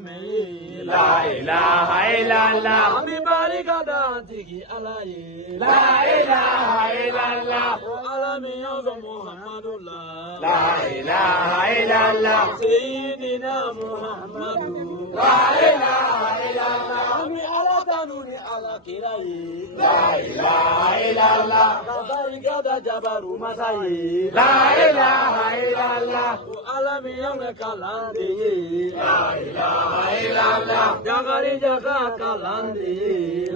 me. La ilaha illallah. Ami barikada tiki alaye. La ilaha illallah. Alami yozo Muhammadullah. La ilaha illallah. Sayyidina Muhammadu. La ilaha illallah. Ami ala tanuni ala kiraye. La ilaha illallah. Barikada jabaru masaye. La ilaha illallah. Alami yozo kalande. La ilaha illallah. Jagari jaga kalande.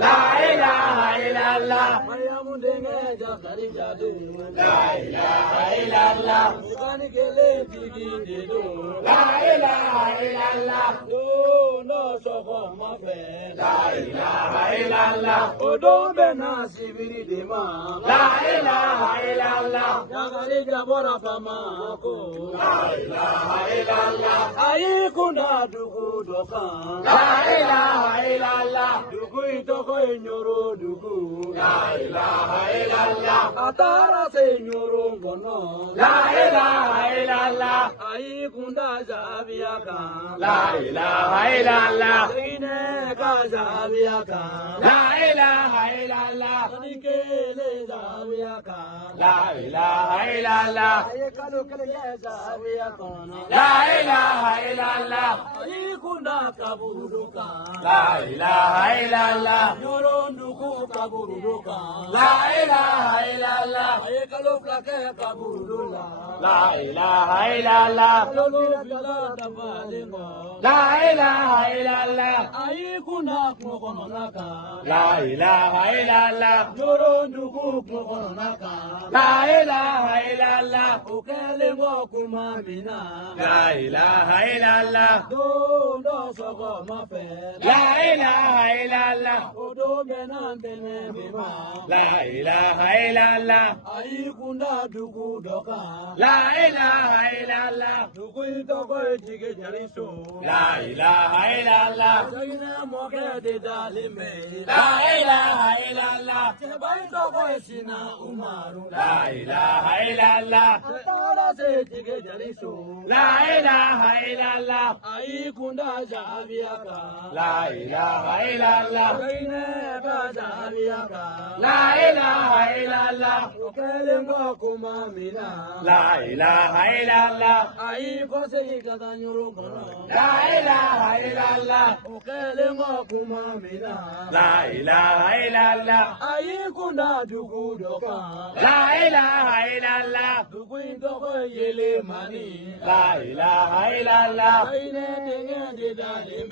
La ilaha illallah. Mariamu denge jagari jadu. La ilaha illallah. Mukani kele tigi dedo. La ilaha illallah. Oh no soko mafe. La ilaha illallah. Odo bena sibiri dema. La ilaha illallah. Jagari jabora pama ko. La ilaha illallah. Ayi kuna dugu dokan. La ilaha illallah. Dugu itoko inyoro dugu. La ilaha illallah. Atara se inyoro ngono. La ilaha illallah. Ayi kunda jabiaka. La ilaha illallah. Ine ka jabiaka. La ilaha illallah. Anikele jabiaka. La ilaha illallah. Ayi kalu kele jabiaka. La ilaha illallah. Ayi kunda kaburuka. La ilaha illallah. Nyoro ndugu kaburuka. La ilaha illallah. Ayi kalu flake kaburula. La ilaha illallah. Lolo bila dabalengo. La ilaha illallah. Ayi kunda kukonaka. La ilaha illallah. Nyoro ndugu kukonaka. La ilaha illallah. Ukele ngokuma mina. La ilaha illallah. Do soko mafe. La ilaha illallah. Odo menantene bima. La ilaha illallah. Ayi kunda dugu doka. La ilaha illallah. Dugu itoko etige jariso. La ilaha illallah. Sagina moke de dalime. La ilaha illallah. Seba itoko esina umaru. La ilaha illallah. Tara se etige jariso. La ilaha illallah. Ayi kunda jabiaka. La ilaha illallah. Sagina ka jabiaka. La ilaha illallah. Ukele ngokuma mina. La ilaha illallah. Ayi kose ikata nyoro kono. La ilaha illallah. Ukele ngokuma mina. La ilaha illallah. Ayi kunda dugu doka. La ilaha illallah. Dugu intoko yele mani. La ilaha illallah. Aine denge de dalime.